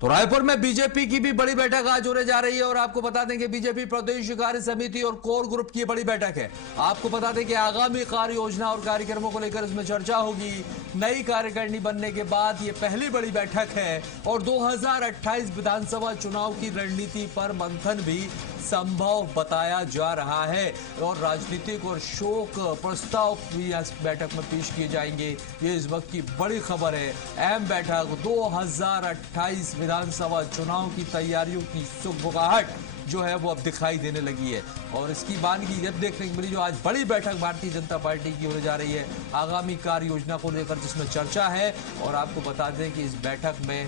तो रायपुर में बीजेपी की भी बड़ी बैठक आज होने जा रही है और आपको बता दें कि बीजेपी प्रदेश कार्य समिति और कोर ग्रुप की बड़ी बैठक है। आपको बता दें कि आगामी कार्य योजना और कार्यक्रमों को लेकर इसमें चर्चा होगी। नई कार्यकारिणी बनने के बाद ये पहली बड़ी बैठक है और 2028 विधानसभा चुनाव की रणनीति पर मंथन भी संभव बताया जा रहा है और राजनीतिक और शोक प्रस्ताव भी इस बैठक में पेश किए जाएंगे। ये इस वक्त की बड़ी खबर है। अहम बैठक 2028 विधानसभा चुनाव की तैयारियों की सुगबुगाहट जो है वो अब दिखाई देने लगी है और इसकी बानगी यह देखने को मिली जो आज बड़ी बैठक भारतीय जनता पार्टी की होने जा रही है आगामी कार्य योजना को लेकर जिसमें चर्चा है। और आपको बता दें कि इस बैठक में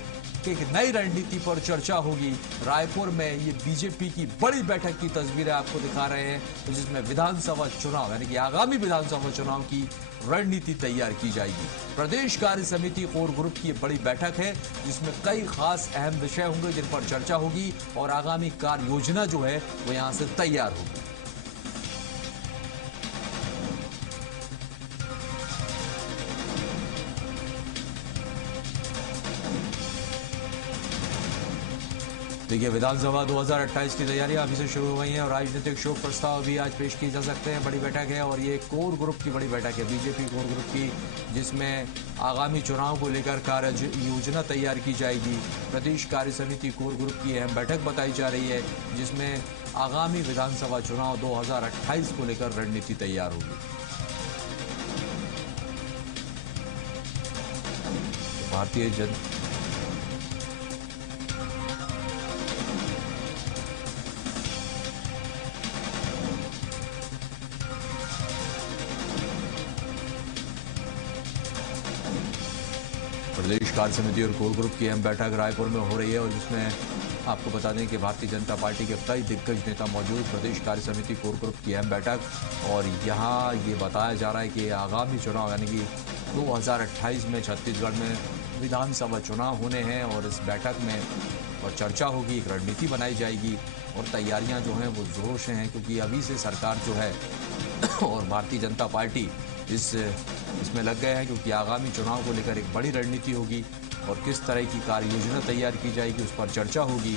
एक नई रणनीति पर चर्चा होगी। रायपुर में ये बीजेपी की बड़ी बैठक की तस्वीरें आपको दिखा रहे हैं जिसमें विधानसभा चुनाव यानी कि आगामी विधानसभा चुनाव की रणनीति तैयार की जाएगी। प्रदेश कार्य समिति कोर ग्रुप की बड़ी बैठक है जिसमें कई खास अहम विषय होंगे जिन पर चर्चा होगी और आगामी कार्य योजना जो है वो यहां से तैयार होगी। देखिए, विधानसभा 2028 की तैयारियां अभी से शुरू हो गई हैं और राजनीतिक शोक प्रस्ताव भी आज पेश किए जा सकते हैं। बड़ी बैठक है और ये कोर ग्रुप की बड़ी बैठक है, बीजेपी कोर ग्रुप की, जिसमें आगामी चुनाव को लेकर कार्य योजना तैयार की जाएगी। प्रदेश कार्य समिति कोर ग्रुप की अहम बैठक बताई जा रही है जिसमें आगामी विधानसभा चुनाव 2028 को लेकर रणनीति तैयार होगी। भारतीय जनता प्रदेश कार्य समिति और कोर ग्रुप की अहम बैठक रायपुर में हो रही है और जिसमें आपको बता दें कि भारतीय जनता पार्टी के कई दिग्गज नेता मौजूद। प्रदेश कार्य समिति कोर ग्रुप की अहम बैठक और यहाँ ये बताया जा रहा है कि आगामी चुनाव यानी कि 2028 में छत्तीसगढ़ में विधानसभा चुनाव होने हैं और इस बैठक में और चर्चा होगी, एक रणनीति बनाई जाएगी और तैयारियाँ जो हैं वो जोरों से हैं क्योंकि अभी से सरकार जो है और भारतीय जनता पार्टी इसमें लग गए हैं क्योंकि आगामी चुनाव को लेकर एक बड़ी रणनीति होगी और किस तरह की कार्य योजना तैयार की जाएगी उस पर चर्चा होगी।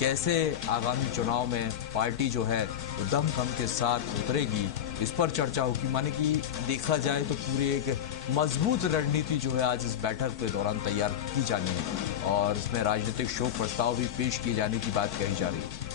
कैसे आगामी चुनाव में पार्टी जो है वो दमखम के साथ उतरेगी इस पर चर्चा होगी। माने कि देखा जाए तो पूरी एक मजबूत रणनीति जो है आज इस बैठक के दौरान तैयार की जानी है और इसमें राजनीतिक शोक प्रस्ताव भी पेश किए जाने की बात कही जा रही है।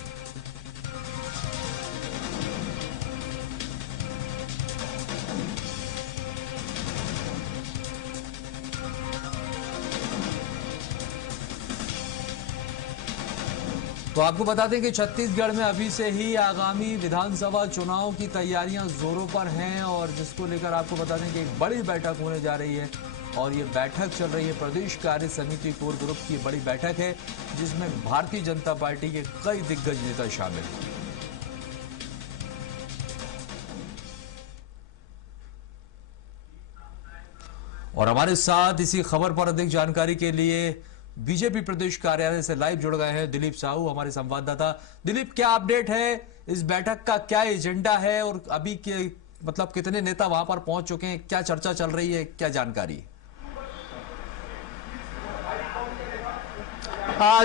तो आपको बता दें कि छत्तीसगढ़ में अभी से ही आगामी विधानसभा चुनाव की तैयारियां जोरों पर हैं और जिसको लेकर आपको बता दें कि एक बड़ी बैठक होने जा रही है और ये बैठक चल रही है प्रदेश कार्य समिति कोर ग्रुप की बड़ी बैठक है जिसमें भारतीय जनता पार्टी के कई दिग्गज नेता शामिल हैं। और हमारे साथ इसी खबर पर अधिक जानकारी के लिए बीजेपी प्रदेश कार्यालय से लाइव जुड़ गए हैं दिलीप साहू, हमारे संवाददाता। दिलीप, क्या अपडेट है, इस बैठक का क्या एजेंडा है और अभी के मतलब कितने नेता वहां पर पहुंच चुके हैं, क्या चर्चा चल रही है, क्या जानकारी?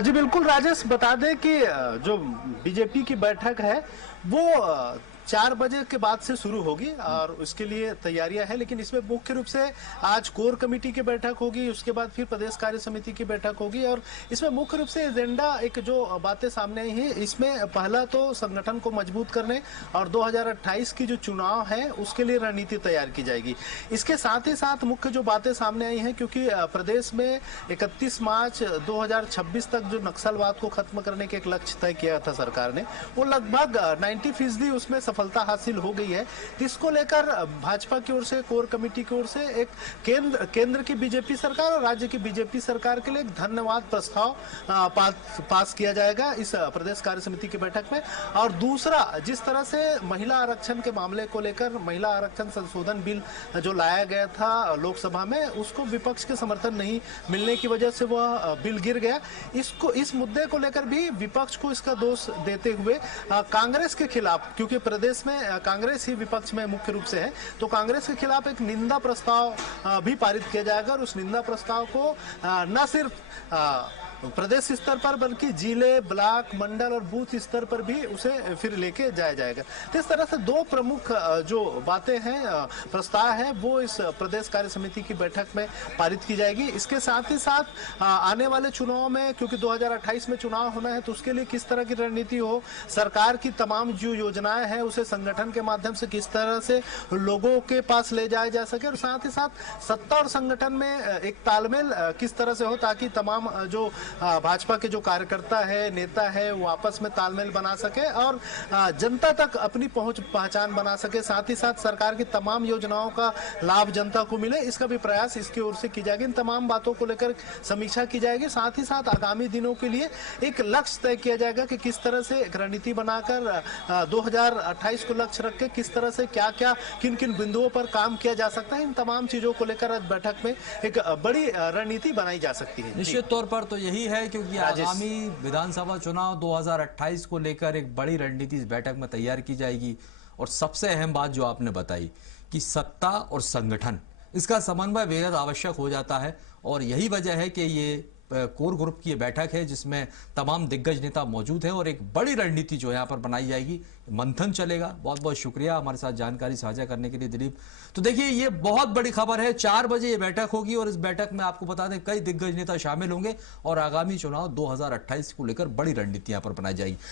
जी बिल्कुल राजेश, बता दें कि जो बीजेपी की बैठक है वो 4 बजे के बाद से शुरू होगी और उसके लिए तैयारियां हैं, लेकिन इसमें मुख्य रूप से आज कोर कमेटी की बैठक होगी, उसके बाद फिर प्रदेश कार्य समिति की बैठक होगी और इसमें मुख्य रूप से एजेंडा एक जो बातें सामने आई हैं इसमें पहला तो संगठन को मजबूत करने और 2028 की जो चुनाव है उसके लिए रणनीति तैयार की जाएगी। इसके साथ ही साथ मुख्य जो बातें सामने आई हैं क्योंकि प्रदेश में 31 मार्च 2026 तक जो नक्सलवाद को खत्म करने के एक लक्ष्य तय किया था सरकार ने, वो लगभग 90% उसमें सफलता हासिल हो गई है। इसको लेकर भाजपा की ओर से, कोर कमेटी की ओर से एक केंद्र की बीजेपी सरकार और राज्य की बीजेपी सरकार के लिए एक धन्यवाद प्रस्ताव पास किया जाएगा इस प्रदेश कार्य समिति की बैठक में। और दूसरा, जिस तरह से महिला आरक्षण के मामले को लेकर महिला आरक्षण संशोधन बिल जो लाया गया था लोकसभा में, उसको विपक्ष के समर्थन नहीं मिलने की वजह से वह बिल गिर गया। इस मुद्दे को लेकर भी विपक्ष को इसका दोष देते हुए कांग्रेस के खिलाफ, क्योंकि प्रदेश में कांग्रेस ही विपक्ष में मुख्य रूप से है, तो कांग्रेस के खिलाफ एक निंदा प्रस्ताव भी पारित किया जाएगा और उस निंदा प्रस्ताव को न सिर्फ प्रदेश स्तर पर बल्कि जिले, ब्लॉक, मंडल और बूथ स्तर पर भी उसे फिर लेके जाया जाएगा। तो इस तरह से दो प्रमुख जो बातें हैं, प्रस्ताव है, वो इस प्रदेश कार्य समिति की बैठक में पारित की जाएगी। इसके साथ ही साथ आने वाले चुनाव में, क्योंकि 2028 में चुनाव होना है, तो उसके लिए किस तरह की रणनीति हो, सरकार की तमाम जो योजनाएं हैं उसे संगठन के माध्यम से किस तरह से लोगों के पास ले जाया जा सके, और साथ ही साथ सत्ता और संगठन में एक तालमेल किस तरह से हो, ताकि तमाम जो भाजपा के जो कार्यकर्ता है, नेता है, वो आपस में तालमेल बना सके और जनता तक अपनी पहचान बना सके। साथ ही साथ सरकार की तमाम योजनाओं का लाभ जनता को मिले, इसका भी प्रयास इसकी ओर से की जाएगी। इन तमाम बातों को लेकर समीक्षा की जाएगी। साथ ही साथ आगामी दिनों के लिए एक लक्ष्य तय किया जाएगा कि किस तरह से एक रणनीति बनाकर 2028 को लक्ष्य रख के किस तरह से क्या क्या किन किन बिंदुओं पर काम किया जा सकता है। इन तमाम चीजों को लेकर आज बैठक में एक बड़ी रणनीति बनाई जा सकती है। निश्चित तौर पर तो यही है, क्योंकि आगामी विधानसभा चुनाव 2028 को लेकर एक बड़ी रणनीति इस बैठक में तैयार की जाएगी। और सबसे अहम बात जो आपने बताई कि सत्ता और संगठन, इसका समन्वय बेहद आवश्यक हो जाता है। और यही वजह है कि ये कोर ग्रुप की ये बैठक है जिसमें तमाम दिग्गज नेता मौजूद हैं और एक बड़ी रणनीति जो यहाँ पर बनाई जाएगी, मंथन चलेगा। बहुत बहुत शुक्रिया हमारे साथ जानकारी साझा करने के लिए दिलीप। तो देखिए, ये बहुत बड़ी खबर है, 4 बजे ये बैठक होगी और इस बैठक में आपको बता दें कई दिग्गज नेता शामिल होंगे और आगामी चुनाव 2028 को लेकर बड़ी रणनीति यहाँ पर बनाई जाएगी।